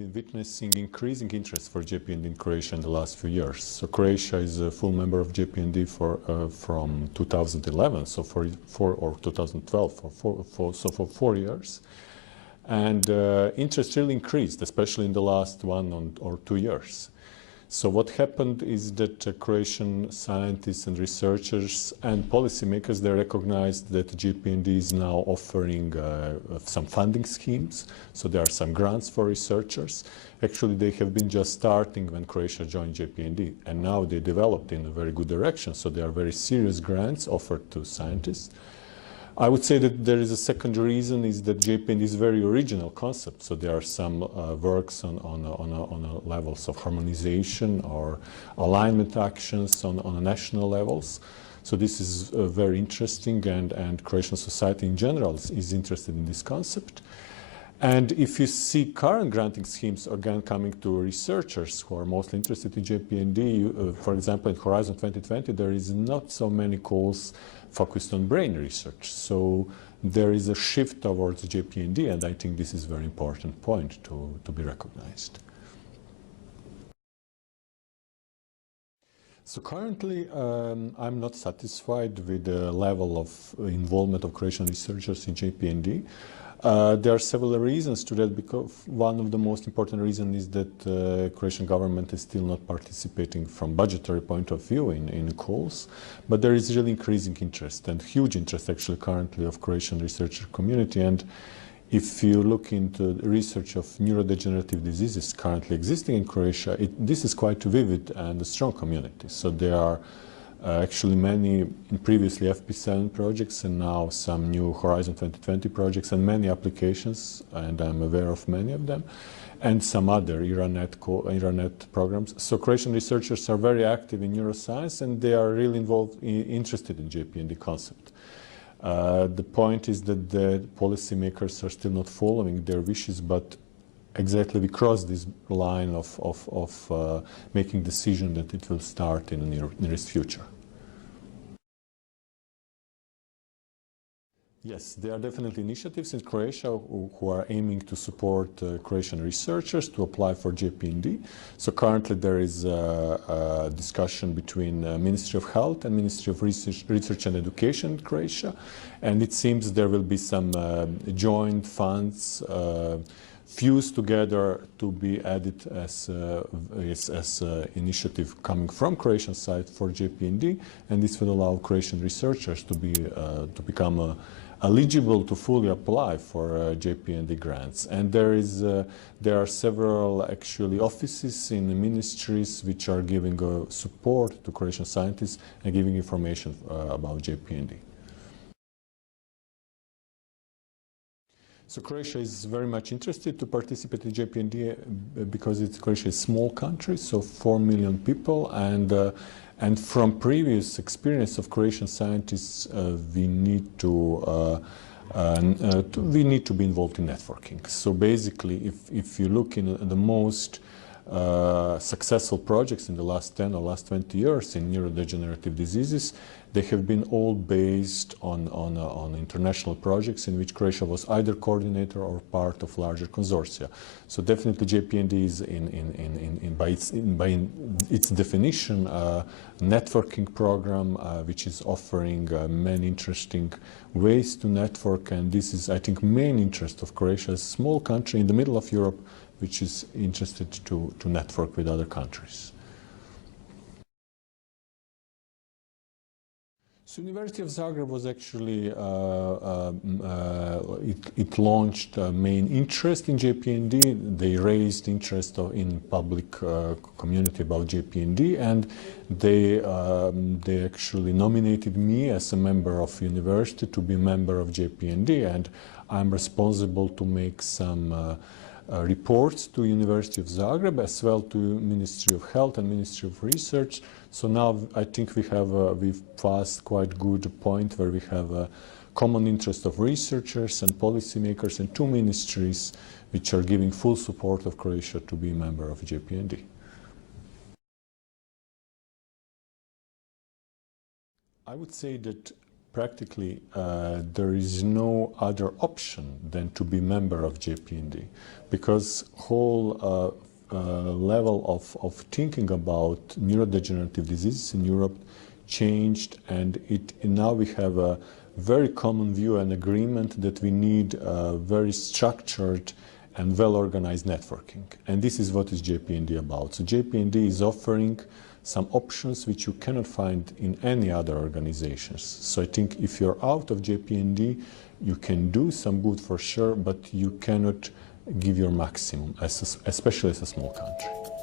been witnessing increasing interest for JPND in Croatia in the last few years. So Croatia is a full member of JPND from 2011, so or 2012, for 4 years. And interest really increased, especially in the last 1 or 2 years. So what happened is that Croatian scientists and researchers and policymakers, they recognized that JPND is now offering some funding schemes. So there are some grants for researchers. Actually, they have been just starting when Croatia joined JPND, and now they developed in a very good direction. So there are very serious grants offered to scientists. I would say that there is a second reason is that JPND is a very original concept. So there are some works on levels of harmonization or alignment actions on national levels. So this is very interesting, and Croatian society in general is interested in this concept. And if you see current granting schemes again coming to researchers who are mostly interested in JPND, for example, in Horizon 2020, there is not so many calls focused on brain research. So there is a shift towards JPND, and I think this is a very important point to be recognized. So currently, I'm not satisfied with the level of involvement of Croatian researchers in JPND. There are several reasons to that, because one of the most important reasons is that the Croatian government is still not participating from budgetary point of view in calls, but there is really increasing interest, and huge interest actually currently of Croatian researcher community. And if you look into the research of neurodegenerative diseases currently existing in Croatia, this is quite vivid and a strong community. So there are actually many previously FP7 projects and now some new Horizon 2020 projects and many applications, and I'm aware of many of them, and some other IRANET programs. So Croatian researchers are very active in neuroscience, and they are really interested in JPND concept. The point is that the policymakers are still not following their wishes, but exactly we cross this line of making decision that it will start in the nearest future. Yes, there are definitely initiatives in Croatia who are aiming to support Croatian researchers to apply for JPND. So currently there is a discussion between Ministry of Health and Ministry of Research and Education in Croatia, and it seems there will be some joint funds fused together to be added as initiative coming from Croatian side for JPND, and this will allow Croatian researchers to become eligible to fully apply for JPND grants. And there are several actually offices in the ministries which are giving support to Croatian scientists and giving information about JPND. So Croatia is very much interested to participate in JPND because Croatia is a small country, so 4 million people, and from previous experience of Croatian scientists, we need to be involved in networking. So basically, if you look in the most successful projects in the last 10 or last 20 years in neurodegenerative diseases, they have been all based on international projects in which Croatia was either coordinator or part of larger consortia. So definitely JPND is by its definition a networking program which is offering many interesting ways to network, and this is, I think, main interest of Croatia, a small country in the middle of Europe which is interested to network with other countries. So University of Zagreb was actually, it launched main interest in JPND. They raised interest in public community about JPND, and they actually nominated me as a member of university to be a member of JPND, and I'm responsible to make some reports to University of Zagreb as well to Ministry of Health and Ministry of Research. So now I think we've passed quite good point where we have a common interest of researchers and policymakers and 2 ministries which are giving full support of Croatia to be a member of JPND. I would say that practically there is no other option than to be member of JPND, because whole level of thinking about neurodegenerative diseases in Europe changed, and now we have a very common view and agreement that we need a very structured and well-organized networking. And this is what is JPND about. So JPND is offering some options which you cannot find in any other organizations. So I think if you're out of JPND, you can do some good for sure, but you cannot give your maximum, especially as a small country.